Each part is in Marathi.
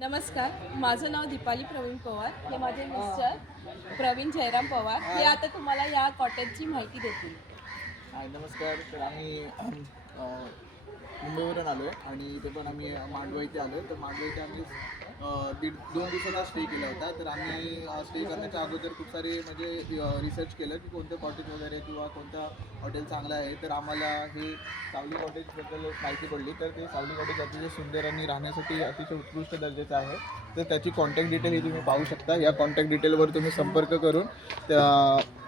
नमस्कार, माझं नाव दीपाली प्रवीण पवार. हे माझे मिस्टर प्रवीण जयराम पवार. हे आता तुम्हाला या कॉटेजची माहिती देतील. हाय नमस्कार. तर आम्ही मुंबईवरून आलो आहे आणि इथे पण आम्ही मांडवा इथे आलो आहे. तर मांडवा इथे आम्ही 2 दिवसाचा स्टे केला होता. तर आम्ही स्टे करण्याच्या अगोदर खूप सारे म्हणजे रिसर्च केलं की कोणतं कॉटेज वगैरे किंवा कोणतं हॉटेल चांगलं आहे. तर आम्हाला हे सावली कॉटेजबद्दल माहिती पडली. तर ते सावली कॉटेज अतिशय सुंदर आणि राहण्यासाठी अतिशय उत्कृष्ट दर्जाचं आहे. तर त्याची कॉन्टॅक्ट डिटेल ही तुम्ही पाहू शकता. या कॉन्टॅक्ट डिटेलवर तुम्ही संपर्क करून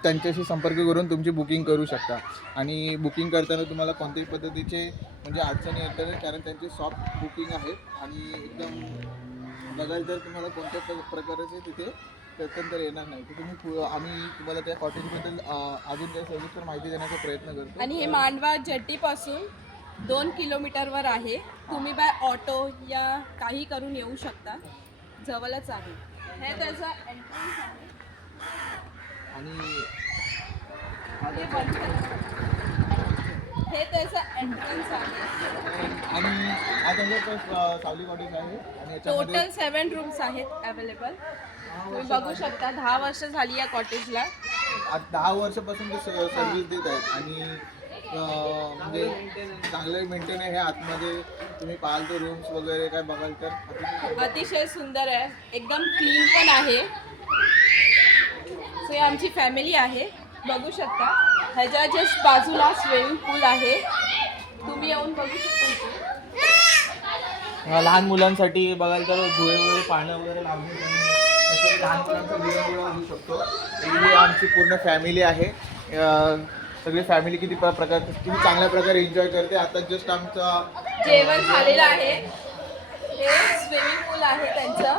त्यांच्याशी संपर्क करून तुमची बुकिंग करू शकता. आणि बुकिंग करताना तुम्हाला कोणत्याही पद्धतीचे म्हणजे अडचणी येत नाही, कारण त्यांचे सॉफ्ट बुकिंग आहे आणि एकदम बघायला तर तुम्हाला कोणत्या प्रकारचे तिथे गत्यंतर येणार नाही. तर आम्ही तुम्हाला त्या कॉटेजबद्दल अजून काही सविस्तर माहिती देण्याचा प्रयत्न करतो. आणि हे मांडवा जेट्टीपासून 2 किलोमीटरवर आहे. तुम्ही बाय ऑटो या काही करून येऊ शकता. जवळच आहे. हे त्याचा एंट्रन्स आहे. आणि हे त्याचं एंट्रन्स आहे. आणि हा त्यांचा सावली कॉटेज आहे आणि याच्यामध्ये टोटल 7 रूम्स आहेत अवेलेबल. तुम्ही बघू शकता 10 वर्ष झाली या कॉटेजला. 10 वर्षापासून ते सर्व्हिस देत आहेत आणि म्हणजे चांगलं मेंटेन आहे. हे आतमध्ये तुम्ही पाहाल तर रूम्स वगैरे काय बघाल तर अतिशय सुंदर आहे. एकदम क्लीन पण आहे. सो आमची फॅमिली आहे, बघू शकता. ह्याच्या जस्ट बाजूला स्विमिंग पूल आहे. तुम्ही येऊन बघू शकता. लहान मुलांसाठी बघाल तर धुळे वगैरे पाळणं वगैरे लावणे लहान मुलांचा विरंगुळा होऊ शकतो. ही आमची पूर्ण फॅमिली आहे. सगळी फॅमिली किती चांगल्या प्रकारे एन्जॉय करते. आता जस्ट आमचं जेवण झालेलं आहे. हे स्विमिंग पूल आहे त्यांचं,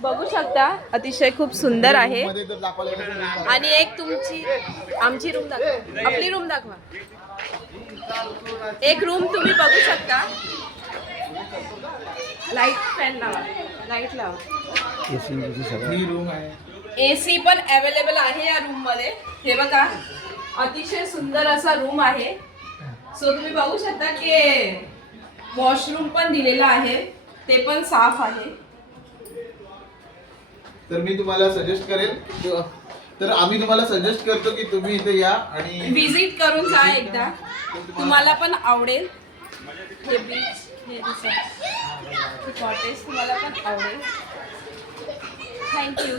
बघू शकता. अतिशय खूप सुंदर आहे. आणि एक तुमची आमची रूम दाखवा, आपली रूम दाखवा. एक रूम तुम्ही बघू शकता. लाईट फॅन लावा, लाईट लावा. ही रूम आहे. AC पण अवेलेबल आहे या रूम मध्ये. हे बघा, अतिशय सुंदर असा रूम आहे. सो तुम्ही बघू शकता की वॉशरूम पण दिलेला आहे, ते पण साफ आहे. तर मी तुम्हाला सजेस्ट करेन, तर आम्ही तुम्हाला सजेस्ट करतो की तुम्ही इथे या आणि विजिट करून जा एकदा. तुम्हाला पण आवडेल. हे बीच, हे कॉटेज तुम्हाला पण आवडेल. थँक्यू.